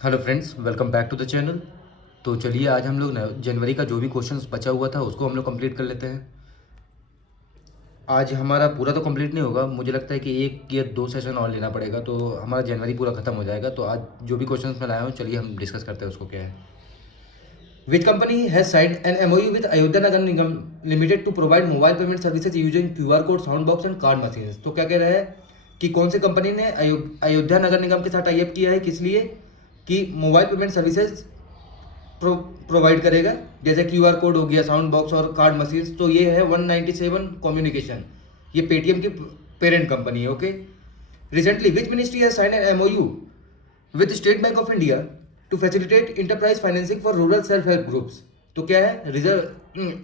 Hello friends, welcome back to the channel. तो चलिए आज हम लोग ना जनवरी का जो भी क्वेश्चंस बचा हुआ था उसको हम लोग कंप्लीट कर लेते हैं। आज हमारा पूरा तो कंप्लीट नहीं होगा, मुझे लगता है कि एक या दो सेशन और लेना पड़ेगा तो हमारा जनवरी पूरा खत्म हो जाएगा। तो आज जो भी क्वेश्चंस मैं लाया हूँ चलिए हम डिस्कस करते हैं उसको क्या है। Which company has signed an MOU with Ayodhya Nagar Nigam limited to provide mobile payment services using QR code, sound box and card machines. तो क्या कह रहा है कि कौन सी कंपनी ने अयोध्या नगर निगम के साथ टाई अप किया है, किस लिए कि मोबाइल पेमेंट सर्विसेज प्रोवाइड करेगा, जैसे क्यूआर कोड हो गया, साउंड बॉक्स और कार्ड मशीन्स। तो ये है 197 कम्युनिकेशन, ये पेटीएम की पेरेंट कंपनी है। Okay, recently which ministry has sign an MOU with state bank of India to facilitate enterprise financing for rural self help groups. तो क्या है, reserve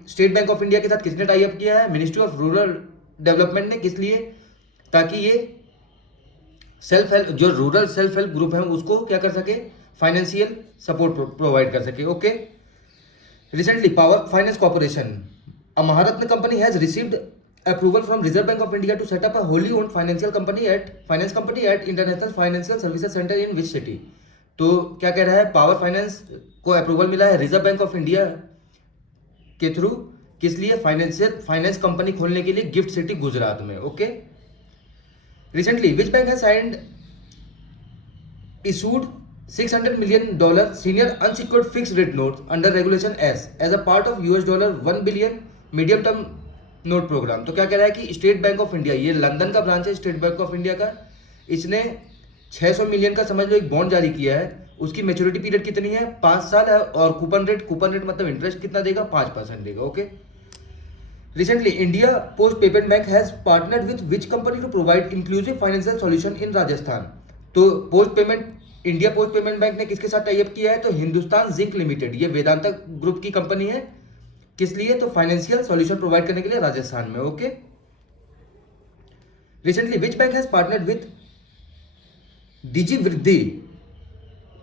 state bank of India के साथ किसने tie up किया है? Ministry of rural development ने। किस लिए? ताकि ये सेल्फ हेल्प, जो रूरल सेल्फ हेल्प ग्रुप है उसको क्या कर सके, फाइनेंशियल सपोर्ट प्रोवाइड कर सके। Okay, recently power finance corporation, a Maharatna company has received approval from Reserve Bank of India to set up a wholly owned finance company at International Financial Services Center in which city? तो क्या कह रहा है, power finance को approval मिला है reserve bank of India के through, किस लिए? फाइनेंस कंपनी खोलने के लिए गिफ्ट सिटी गुजरात में। Okay, recently which bank has signed issued $600 million senior unsecured fixed rate notes under regulation S as a part of $1 billion medium term note program. तो क्या कह रहा है कि स्टेट बैंक ऑफ इंडिया, ये London का branch है state bank of India का, इसने 600 मिलियन का समझ लो एक बॉन्ड जारी किया है। उसकी मेच्योरिटी पीरियड कितनी है? 5 साल है, और कूपन रेट मतलब इंटरेस्ट कितना देगा? 5% देगा। Okay, recently India post payment bank has partnered with which company to provide inclusive financial solution in Rajasthan. तो इंडिया पोस्ट पेमेंट बैंक ने किसके साथ टाई अप किया है? तो हिंदुस्तान जिंक लिमिटेड, ये वेदांता ग्रुप की कंपनी है। किस लिए? तो फाइनेंशियल सॉल्यूशन प्रोवाइड करने के लिए राजस्थान में। Okay, recently which bank has partnered with DG Vriddhi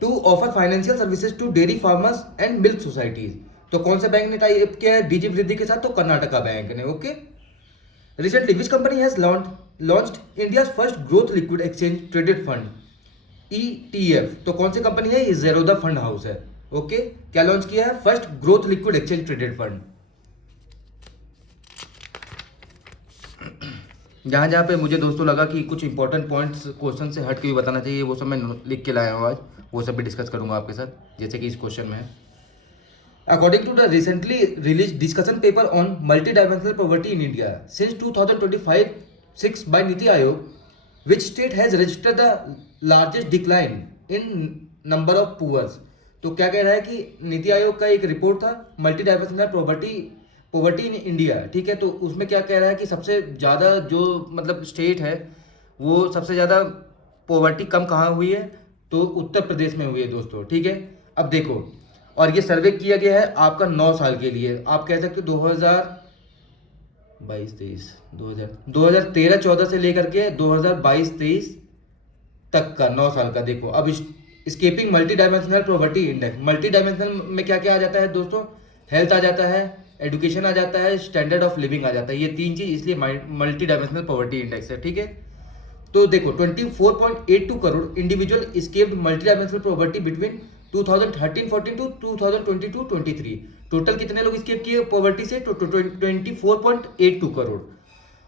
to offer financial services to dairy farmers and milk societies. तो कौन से बैंक ने टाई अप किया है डीजी वृद्धि के साथ? तो कर्नाटका बैंक ने। Okay, recently which company has launched India first growth liquid exchange traded fund ETF। तो कौन सी कंपनी है? ये जेरोदा फंड हाउस है। ओके, क्या लॉन्च किया है? First growth liquid exchange traded fund. जहां जहां पे मुझे दोस्तों लगा कि कुछ इंपॉर्टेंट पॉइंट्स क्वेश्चन से हट के भी बताना चाहिए, वो सब मैं लिख के लाया हूँ आज, वो सब भी डिस्कस करूंगा आपके साथ, जैसे कि इस क्वेश्चन में है। According to the recently release discussion paper on multi dimensional poverty in India since 2025-6 by NITI Aayog, which state has registered the largest decline in number of poors। तो क्या कह रहा है कि नीति आयोग का एक रिपोर्ट था multi dimensional poverty in India, ठीक है। तो उसमें क्या कह रहा है कि सबसे ज़्यादा जो मतलब स्टेट है वो सबसे ज़्यादा पॉवर्टी कम कहाँ हुई है? तो उत्तर प्रदेश में हुई है दोस्तों, ठीक है। अब देखो, और ये सर्वे किया गया है आपका 9 साल के लिए, आप कह सकते हो 2013-14 से लेकर के 2022-23 तक का 9 साल का। देखो अब escaping multi dimensional poverty index, multi dimensional में क्या क्या आ जाता है दोस्तों? हेल्थ आ जाता है, एजुकेशन आ जाता है, स्टैंडर्ड ऑफ लिविंग आ जाता है, ये 3 चीज, इसलिए मल्टी डायमेंशनल पॉवर्टी इंडेक्स है, ठीक है। तो देखो 24.82 crore individual escaped multi dimensional poverty between 2013-14 to 2022-23। Total कितने लोग स्केप किए पॉवर्टी से? तो 24.82 करोड़,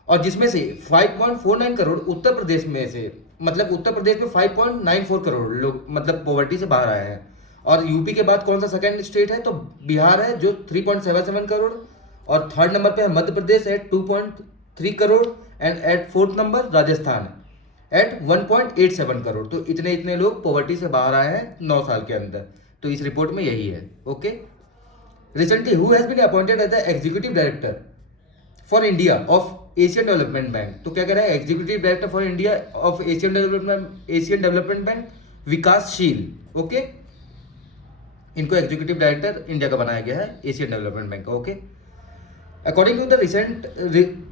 और जिसमें से 5.49 करोड़ उत्तर प्रदेश में से, मतलब उत्तर प्रदेश में 5.94 करोड़ लोग मतलब पॉवर्टी से बाहर आए हैं। और यूपी के बाद कौन सा सेकंड स्टेट है? तो बिहार है जो 3.77 करोड़, और थर्ड नंबर पे है Madhya Pradesh at 2.3 crore, and at fourth number Rajasthan at 1.87 crore. तो इतने इतने लोग पॉवर्टी से बाहर आए हैं 9 साल के अंदर। तो इस रिपोर्ट में यही है। Okay, recently who has been appointed as the executive director for India of Asian development bank. तो क्या कह रहा है? Executive director for India of Asian development bank विकासशील। ओके, इनको एग्जीक्यूटिव डायरेक्टर इंडिया का बनाया गया है एशियन डेवलपमेंट बैंक का। Okay, according to the recent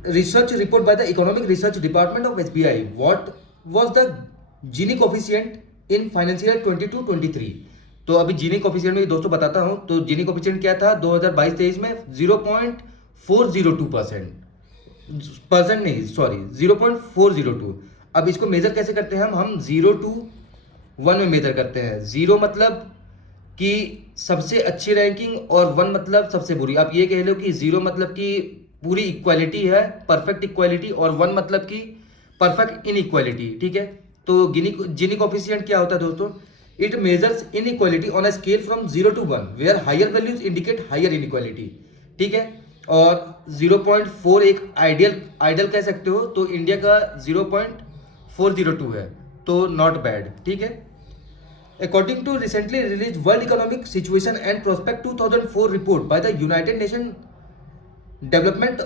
research report by the economic research department of SBI, what was the Gini coefficient in financial 22-23। तो अभी जीनी coefficient में दोस्तों बताता हूं, तो जीनी कोफिशिएंट क्या था 2022-23 में? 0.402%, नहीं सॉरी 0.402। अब इसको मेजर कैसे करते हैं हम 0 to वन में मेजर करते हैं। 0 मतलब कि सबसे अच्छी रैंकिंग और 1 मतलब सबसे बुरी। आप ये कह लो कि 0 मतलब कि पूरी इक्वालिटी है, परफेक्ट इक्वालिटी, और 1 मतलब कि परफेक्ट इनइक्वालिटी। ठीक है, तो जिनी कोफिशिएंट क्या होता है दोस्तों? It measures inequality on a scale from 0 to 1 where higher values indicate higher inequality. ठीक है, और 0.4 एक आइडियल कह सकते हो, तो इंडिया का 0.402 है, तो नॉट बैड। ठीक है, according to recently release world economic situation and prospect 2004 report by the development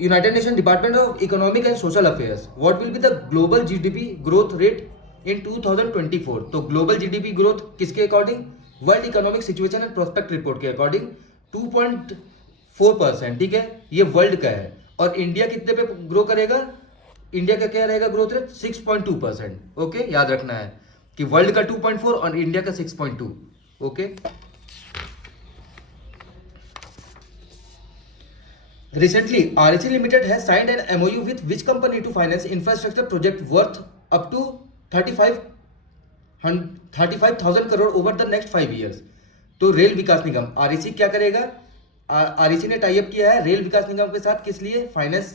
United Nations Department of Economic and Social Affairs, what will be the global GDP growth rate in 2024? तो global GDP growth किसके according? World economic situation and prospect report के according 2.4%। ठीक है, ये world का है। और India कितने पे ग्रो करेगा? इंडिया का क्या रहेगा ग्रोथ रेट? 6.2%। ओके, याद रखना है कि वर्ल्ड का 2.4 और इंडिया का 6.2। Okay, recently REC Limited has signed an MOU with which company to finance infrastructure project worth up to 35,000 crore over the next 5 years। तो रेल विकास निगम REC क्या करेगा? REC ने टाई अप किया है रेल विकास निगम के साथ। किस लिए? फाइनेंस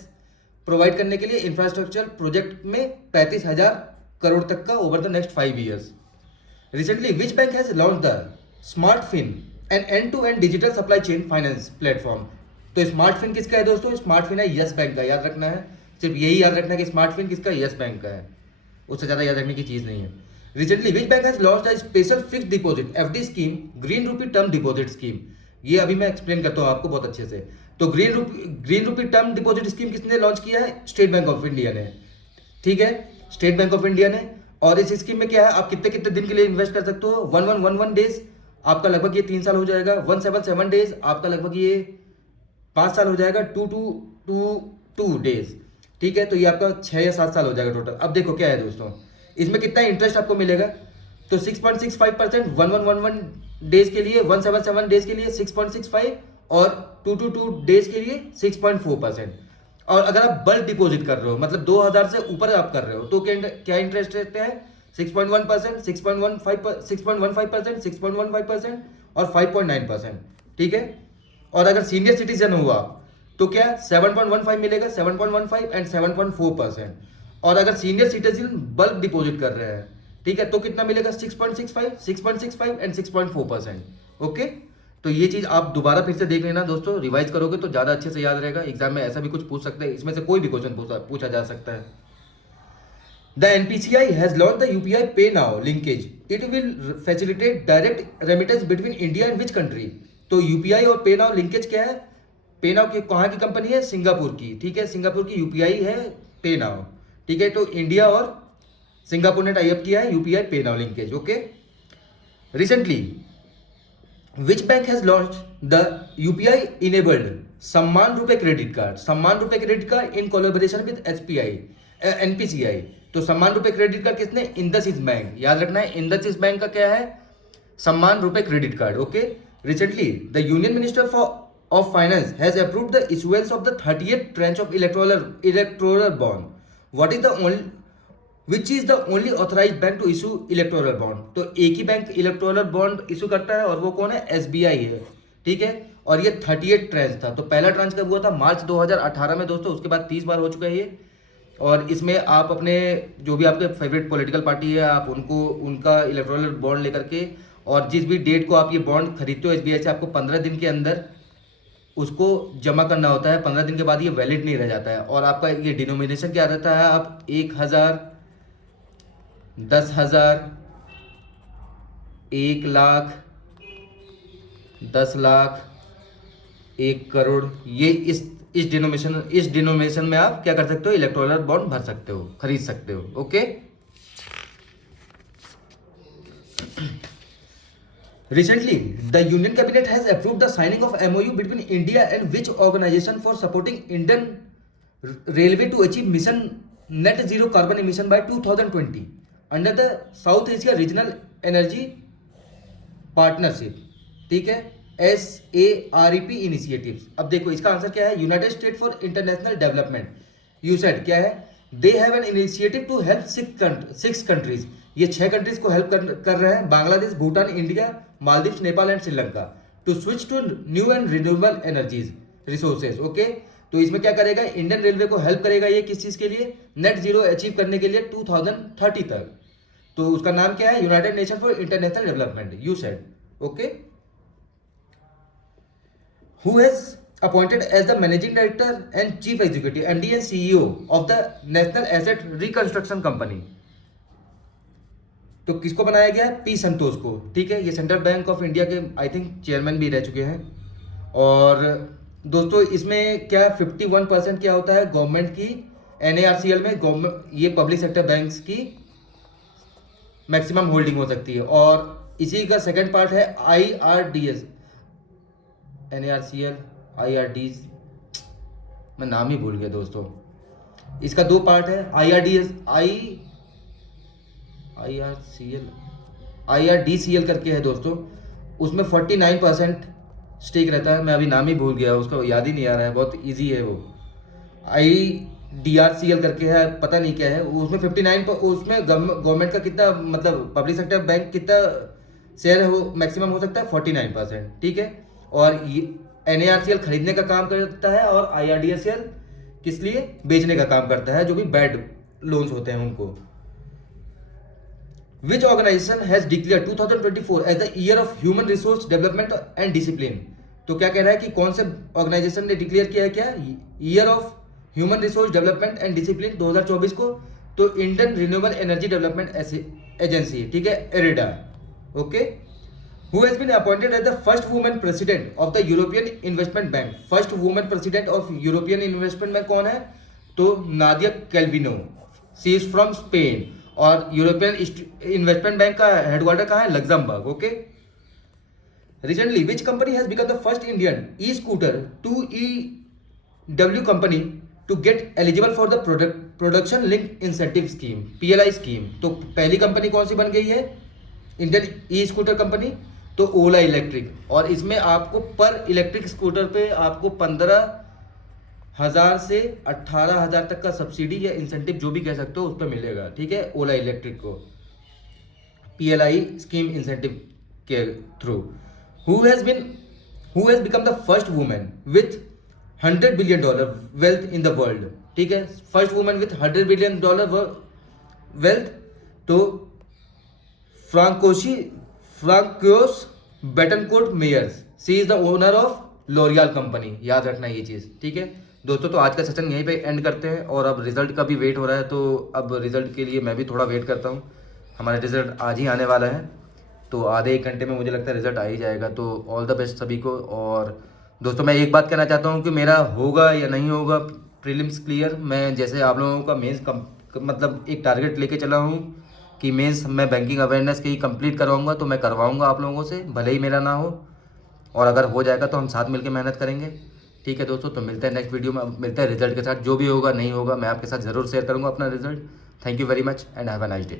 प्रोवाइड करने के लिए इंफ्रास्ट्रक्चर प्रोजेक्ट में 35,000 करोड़ तक का over the next 5 years। Recently which bank has launch the smart fin an end to end digital supply chain finance platform. तो स्मार्ट फिन किसका है दोस्तों? स्मार्ट फिन है यस बैंक का। याद रखना है, सिर्फ यही याद रखना है कि स्मार्ट फिन किसका? यस बैंक का है, उससे ज्यादा याद रखने की चीज नहीं है। Recently which bank has launched a special fixed deposit FD scheme green रूपी टर्म डिपॉजिट स्कीम। ये अभी मैं एक्सप्लेन करता हूँ आपको बहुत अच्छे से। तो ग्रीन रूपी टर्म डिपॉजिट स्कीम किसने लॉन्च किया है? स्टेट बैंक ऑफ इंडिया ने। ठीक है, स्टेट बैंक ऑफ इंडिया ने। और इस स्कीम में क्या है? आप कितने कितने दिन के लिए इन्वेस्ट कर सकते हो? 1111 डेज, आपका लगभग ये 3 साल हो जाएगा। 177 डेज, आपका लगभग ये 5 साल हो जाएगा। 2 डेज। ठीक है, तो ये आपका 6 या 7 साल हो जाएगा टोटल। अब देखो क्या है दोस्तों, इसमें कितना इंटरेस्ट आपको मिलेगा? तो 6.65%, 1111 डेज के लिए, 177 डेज के लिए 6.65, और 2 डेज के लिए 6.4%। और अगर आप बल्क डिपॉजिट कर रहे हो, मतलब 2000 से ऊपर आप कर रहे हो, तो क्या इंटरेस्ट रेट है? 6.1%, 6.15%, 6.15% और 5.9%। ठीक है, और अगर सीनियर सिटीजन हुआ तो क्या 7.15 मिलेगा, 7.15 एंड 7.4%। और अगर सीनियर सिटीजन बल्क डिपॉजिट कर रहे हैं, ठीक है, तो कितना मिलेगा? 6.65, 6.65 एंड 6.4%। ओके, तो ये चीज आप दोबारा फिर से देख लेना दोस्तों, रिवाइज करोगे तो ज्यादा अच्छे से याद रहेगा। एग्जाम में ऐसा भी कुछ पूछ सकते हैं, इसमें से कोई भी क्वेश्चन पूछा जा सकता है। The NPCI has launched the UPI Pay Now linkage. It will facilitate direct remittance between India and which country? तो यूपीआई और पे नाउ लिंकेज क्या है? पे नाउ की कहाँ की कंपनी है? सिंगापुर की। ठीक है, सिंगापुर की यूपीआई है पे नाउ। ठीक है, तो इंडिया और सिंगापुर ने टाई अप किया है यूपीआई पे now linkage. Okay, recently which bank has launch the UPI enabled सम्मान रुपए क्रेडिट कार्ड। सम्मान रुपए credit card in collaboration with NPCI. तो सम्मान रुपए क्रेडिट कार्ड किसने? इंडसइंड बैंक। याद रखना है, इंडसइंड बैंक का क्या है? सम्मान रुपए credit card. Okay, recently the union minister of finance has approved the issuance of the 30th tranche of electoral bond, which is the only authorized bank to issue electoral bond। तो एक ही bank electoral bond issue करता है और वो कौन है? SBI है। ठीक है, और ये 38 ट्रांच था। तो पहला ट्रांच कब हुआ था? मार्च 2018 में दोस्तों, उसके बाद 30 बार हो चुका है ये। और इसमें आप अपने जो भी आपके फेवरेट पॉलिटिकल पार्टी है, आप उनका इलेक्टोरल बॉन्ड लेकर के, और जिस भी डेट को आप ये बॉन्ड खरीदते हो एसबीआई से, आपको 15 दिन के अंदर उसको जमा करना होता है। 15 दिन के बाद ये वैलिड नहीं रह जाता है। और आपका ये डिनोमिनेशन क्या रहता है? आप 1000, 10,000, 1 लाख, 10 लाख, 1 करोड़, ये इस डिनोमिनेशन में आप क्या कर सकते हो? इलेक्टोरल बॉन्ड भर सकते हो, खरीद सकते हो। Okay, recently the union cabinet has approved the signing of MOU between India and which organization for supporting Indian railway to achieve mission net zero carbon emission by 2020 under the South Asia Regional Energy Partnership। ठीक है, SAREP initiatives. अब देखो इसका answer क्या है? United state for international development, USAID क्या है? They have an initiative to help 6 countries ये 6 कंट्रीज को हेल्प कर रहे हैं, Bangladesh, Bhutan, India, Maldives, Nepal and Sri Lanka, to switch to new and renewable energies resources. Okay, तो इसमें क्या करेगा, इंडियन रेलवे को हेल्प करेगा ये किस चीज के लिए, नेट जीरो अचीव करने के लिए 2030 तक। तो उसका नाम क्या है, united nation for international development, USAID. Okay, who has appointed as the managing director and chief executive MD and CEO of the National Asset Reconstruction Company। तो किसको बनाया गया है, पी संतोष को। ठीक है, ये सेंट्रल बैंक ऑफ इंडिया के आई थिंक चेयरमैन भी रह चुके हैं। और दोस्तों इसमें क्या 51% क्या होता है गवर्नमेंट की, NARCL में गवर्नमेंट, ये पब्लिक सेक्टर बैंक्स की मैक्सिमम होल्डिंग हो सकती है। और इसी का सेकंड पार्ट है IRDS, NARCL, IRDs, मैं नाम ही भूल गया दोस्तों। इसका दो पार्ट है, IRDCL करके है दोस्तों। उसमें 49% स्टेक रहता है, मैं अभी नाम ही भूल गया, उसका याद ही नहीं आ रहा है, बहुत इजी है वो। IDRCL करके है, पता नहीं क्या है। उसमें 59, उसमें गवर्नमेंट का कितना, मतलब पब्लिक सेक्टर बैंक कितना शेयर हो मैक्सिमम हो सकता है, 49%। ठीक है, और NARCL खरीदने का काम करता है और IRDCL किस लिए, बेचने का काम करता है, जो भी बैड लोन्स होते हैं उनको। Which organization has declared 2024 as the year of human resource development and discipline? तो क्या कह रहा है कि कौन से ऑर्गेनाइजेशन ने डिक्लेयर किया है क्या, year of human resource development and discipline 2024 को? तो Indian renewable energy development agency, ठीक है, IREDA. Okay, who has been appointed as the first woman president of the European Investment Bank? First women president of European investment bank कौन है? तो Nadia Calvino, she is from Spain. और European investment bank का headquarter कहाँ है, Luxembourg. Okay, recently which company has become the first Indian e scooter 2EW company to get eligible for the production link incentive scheme, PLI scheme. तो पहली company कौन सी बन गई है, इंडियन ई स्कूटर कंपनी? तो ओला electric. और इसमें आपको पर इलेक्ट्रिक स्कूटर पे आपको 15,000 से 18,000 तक का सब्सिडी या इंसेंटिव, जो भी कह सकते हो, उस पर मिलेगा। ठीक है, ओला इलेक्ट्रिक को PLI स्कीम इंसेंटिव के through. Who has become the first women with $100 billion wealth in the world? ठीक है, first women with $100 billion wealth, तो Francoise Bettencourt Meyers, she is the owner of L'Oreal company. याद रखना ये चीज़। ठीक है दोस्तों, तो आज का सेशन यहीं पे एंड करते हैं। और अब रिजल्ट का भी वेट हो रहा है, तो अब रिजल्ट के लिए मैं भी थोड़ा वेट करता हूँ। हमारा रिजल्ट आज ही आने वाला है, तो आधे एक घंटे में मुझे लगता है रिजल्ट आ ही जाएगा। तो ऑल द बेस्ट सभी को। और दोस्तों मैं एक बात कहना चाहता हूँ कि मेरा होगा या नहीं होगा प्रीलिम्स क्लियर, मैं जैसे आप लोगों का मेंस मतलब एक टारगेट लेके चला हूँ कि मेंस मैं बैंकिंग अवेयरनेस के ही कंप्लीट करवाऊंगा, तो मैं करवाऊंगा आप लोगों से, भले ही मेरा ना हो। और अगर हो जाएगा तो हम साथ मिलकर मेहनत करेंगे। ठीक है दोस्तों, तो मिलते हैं नेक्स्ट वीडियो में, मिलते हैं रिजल्ट के साथ। जो भी होगा नहीं होगा मैं आपके साथ ज़रूर शेयर करूँगा अपना result. Thank you very much and have a nice day.